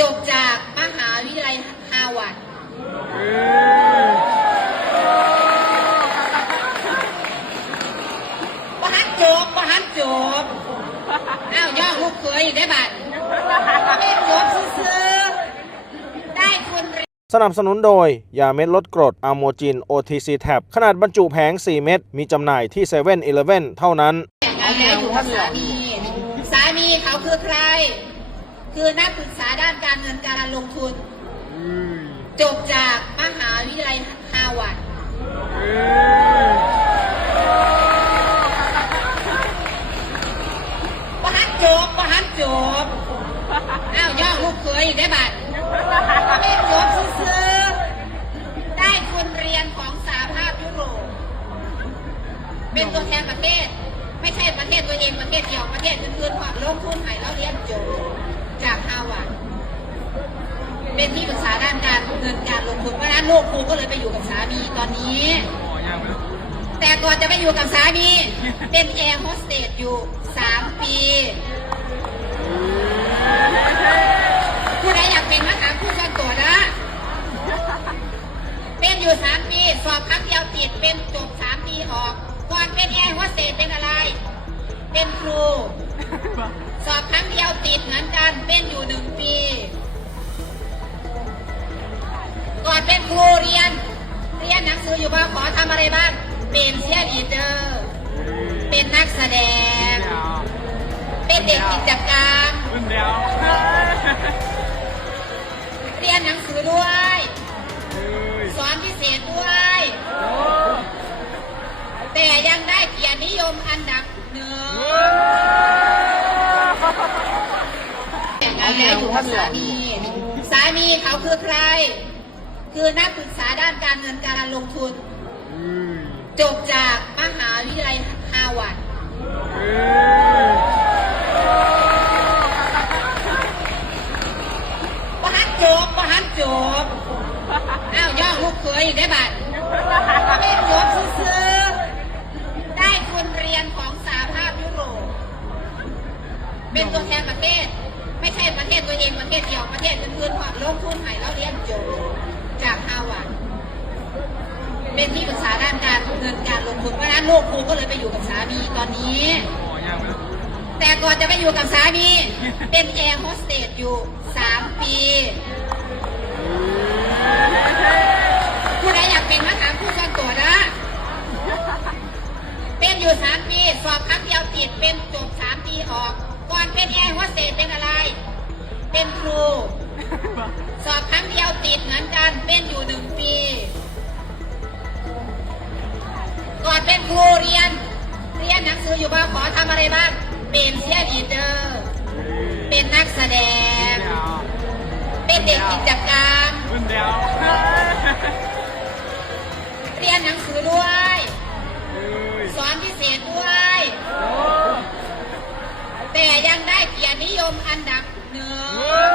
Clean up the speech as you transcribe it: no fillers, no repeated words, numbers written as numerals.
จบจากมหาวิทยาลัยฮาร์วาร์ดประหันจบอ้าวย่อลูกเคยอีกได้บัตรไม่จบซื้อได้คุณสนับสนุนโดยยาเม็ดลดกรดอะโมจิน OTC Tab ขนาดบรรจุแผง 4 เม็ดมีจำหน่ายที่ 7-Eleven เท่านั้นแต่งงานแล้วอยู่กับสามีเขาคือใครคือนักศึกษาด้านการเงินการลงทุนจบจากมหาวิทยาลัยฮาร์วาร์ดประหันจบอ้าวย่อลูกเคยอีกได้บัตรไม่จบซื้อได้ทุนเรียนของสหภาพยุโรปเป็นตัวแทนประเทศไม่ใช่ประเทศตัวเองประเทศเดียวประเทศอื่นๆความลงทุนให้เราเรียนจบจากฮาร์วาร์ดเป็นที่ปรึกษาด้านการเงินการลงทุนเพราะนั้นลูกครูก็เลยไปอยู่กับสามีตอนนี้แต่ก่อนจะไปอยู่กับสามีเป็นแอร์โฮสเตสอยู่3 ปีผู้ใดอยากเป็นมาถามผู้ชนตัวนะเป็นอยู่3 ปีสอบครั้งเดียวติดเป็นจบ3 ปีออกก่อนเป็นแอร์โฮสเตสเป็นอะไรเป็นครูสอบครั้งเดียวติดเหมือนกันเป็นอยู่1 ปีก่อนเป็นครูเรียนหนังสืออยู่บ้างขอทำอะไรบ้างเป็นเชียร์ลีดเดอร์เป็นนักแสดงเป็นเด็กกิจกรรมเรียนหนังสือด้วยสอนพิเศษด้วยแต่ยังได้เกียรตินิยมอันดับ1แต่งงานแล้วอยู่กับสามีเขาคือใครคือนักศึกษาด้านการเงินการลงทุนจบจากมหาวิทยาลัยฮาร์วาร์ดประหันจบอ้าวย่อลูกเคยอีกได้บัตรไม่จบซื้อได้ทุนเรียนของสหภาพยุโรปเป็นตัวแทนประเทศไม่ใช่ประเทศตัวเองประเทศเดียวประเทศอื่นๆความลงทุนให้เราเรียนจบจากฮาร์วาร์ดเป็นที่ปรึกษาด้านการเงินการลงทุนเพราะนั้นลูกครูก็เลยไปอยู่กับสามีตอนนี้แต่ก่อนจะไปอยู่กับสามีเป็นแอร์โฮสเตสอยู่3 ปีผู้ใดอยากเป็นมาถามผู้ชนตัวนะเป็นอยู่3 ปีสอบครั้งเดียวติดเป็นจบ3 ปีออกก่อนเป็นแอร์โฮสเตสเป็นอะไรเป็นครูสอบครั้งเดียวติดเหมือนกันเป็นอยู่1 ปีก่อนเป็นครูเรียนหนังสืออยู่บ้างขอทำอะไรบ้างเป็นเชียร์ลีดเดอร์เป็นนักแสดงเป็นเด็กกิจกรรมเรียนหนังสือด้วยสอนพิเศษด้วยแต่ยังได้เกียรตินิยมอันดับ1